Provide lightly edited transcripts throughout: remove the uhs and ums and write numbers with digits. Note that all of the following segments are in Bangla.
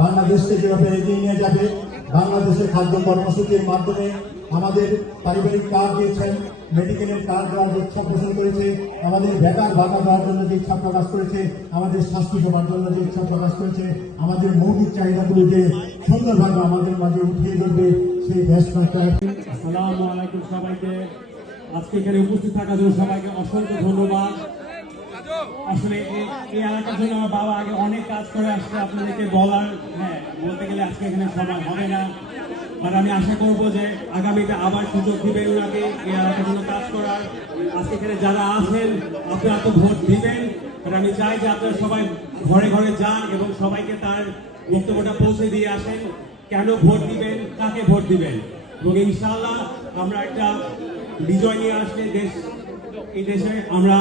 বাংলাদেশকে যেভাবে এগিয়ে নিয়ে যাবে। বাংলাদেশের খাদ্য কর্মসূচির মাধ্যমে আমাদের পারিবারিক কার্ড দিয়েছেন, মেডিকেলের কার্ড দেওয়ার যে ইচ্ছা পোষণ করেছে, আমাদের বেকার ভাতা দেওয়ার জন্য যে ইচ্ছা প্রকাশ করেছে, আমাদের স্বাস্থ্য সেবার জন্য যে ইচ্ছা প্রকাশ করেছে, আমাদের মৌলিক চাহিদাগুলো যে সুন্দরভাবে আমাদের মাঝে উঠিয়ে ধরবে সেই দেশ সরকার। আসসালামু আলাইকুম সবাইকে। আজকে এখানে উপস্থিত থাকার জন্য সবাইকে অসংখ্য ধন্যবাদ। আসলে এই এলাকার জন্য আমার বাবা আগে অনেক কাজ করে আসছে, আপনাদেরকে বলতে গেলে আজকে এখানে সময় হবে না। আর আমি আশা করবো যে আগামীতে আবার সুযোগ দিবেন ওনাকে এই এলাকার জন্য কাজ করার। আজকে এখানে যারা আছেন আপনারা তো ভোট দিবেন, আর আমি চাই যে আপনারা সবাই ঘরে ঘরে যান এবং সবাইকে তার বক্তব্যটা পৌঁছে দিয়ে আসেন, কেন ভোট দিবেন, কাকে ভোট দিবেন। এবং ইনশাআল্লাহ আমরা একটা বিজয় নিয়ে আসলে এই দেশে আমরা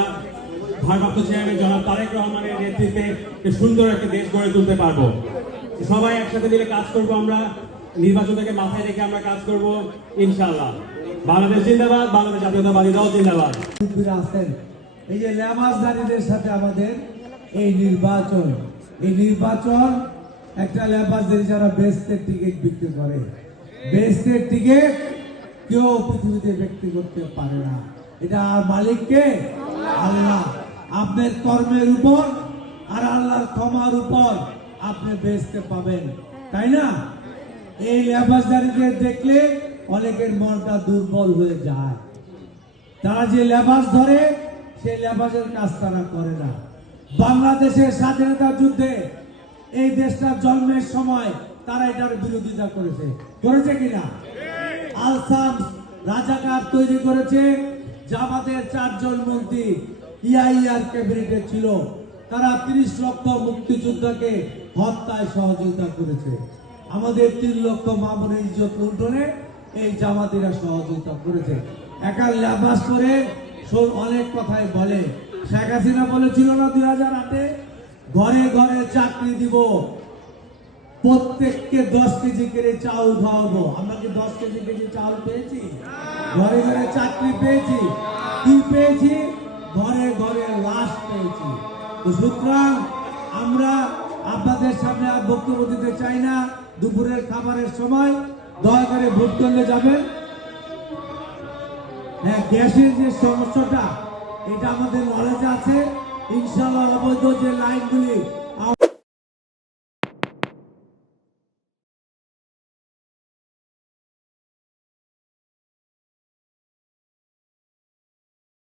ভারপ্রাপ্ত চেয়ারম্যান জনাব তারেক রহমানের নেতৃত্বে সুন্দর একটা দেশ গড়ে তুলতে পারবো। সবাই একসাথে মিলে কাজ করব, আমরা নির্বাচনটাকে মাথায় রেখে আমরা কাজ করব ইনশাআল্লাহ। বাংলাদেশ জিন্দাবাদ, বাংলাদেশ জাতীয়তাবাদী দল জিন্দাবাদ। আছেন এই যে লেবাসদারীদের সাথে আমাদের এই নির্বাচন একটা লেবাসদারি যারা বেহেশতের টিকিট বিক্রি করে, বেহেশতের টিকিট কেউ পৃথিবীতে বিক্রি করতে পারে না। এটা মালিককে আল্লাহ। আপনার কর্মের উপর আর আল্লাহর ক্ষমার উপর আপনি বেহেশতে পাবেন, তাই না? এই লেবাসদারীদের দেখলে অনেকের মনটা দুর্বল হয়ে যায়। তারা যে লেবাস ধরে সেই লেবাসের কাজ তারা করে না। বাংলাদেশের স্বাধীনতা যুদ্ধে এই দেশটা জন্মের সময় তারা এটার বিরোধিতা করেছে কিনা? আলসাম রাজাকার তৈরি করেছে। জামাতের 4 জন মন্ত্রী ইয়াইয়ার ক্যাবিনেটে ছিল, তারা 30 লক্ষ মুক্তিযোদ্ধাকে হত্যায় সহযোগিতা করেছে। আমাদের 3 লক্ষ মামুনের ইজ্জত লুণ্ঠনে এই জামাতিরা সহযোগিতা করেছে। একা লেবাস করে অনেক কথাই বলে। শেখ হাসিনা বলেছিল না 2008-এ ঘরে ঘরে চাকরি দিব, প্রত্যেককে 10 কেজি করে চাউল খাওয়াবো। আমরা কি 10 কেজি চাউল পেয়েছি? ঘরে ঘরে চাকরি পেয়েছি। কি পেয়েছি? ঘরে ঘরে লাশ পেয়েছি। তো সুতরাং আমরা আপনাদের সামনে আর বক্তব্য দিতে চাই না। দুপুরের খাবারের সময় দয়া করে ভোট কেন্দ্রে যাবেন। হ্যাঁ, গ্যাসের যে সমস্যাটা এটা আমাদের নলেজ আছে। ইনশাআল্লাহ অবৈধ যে লাইনগুলি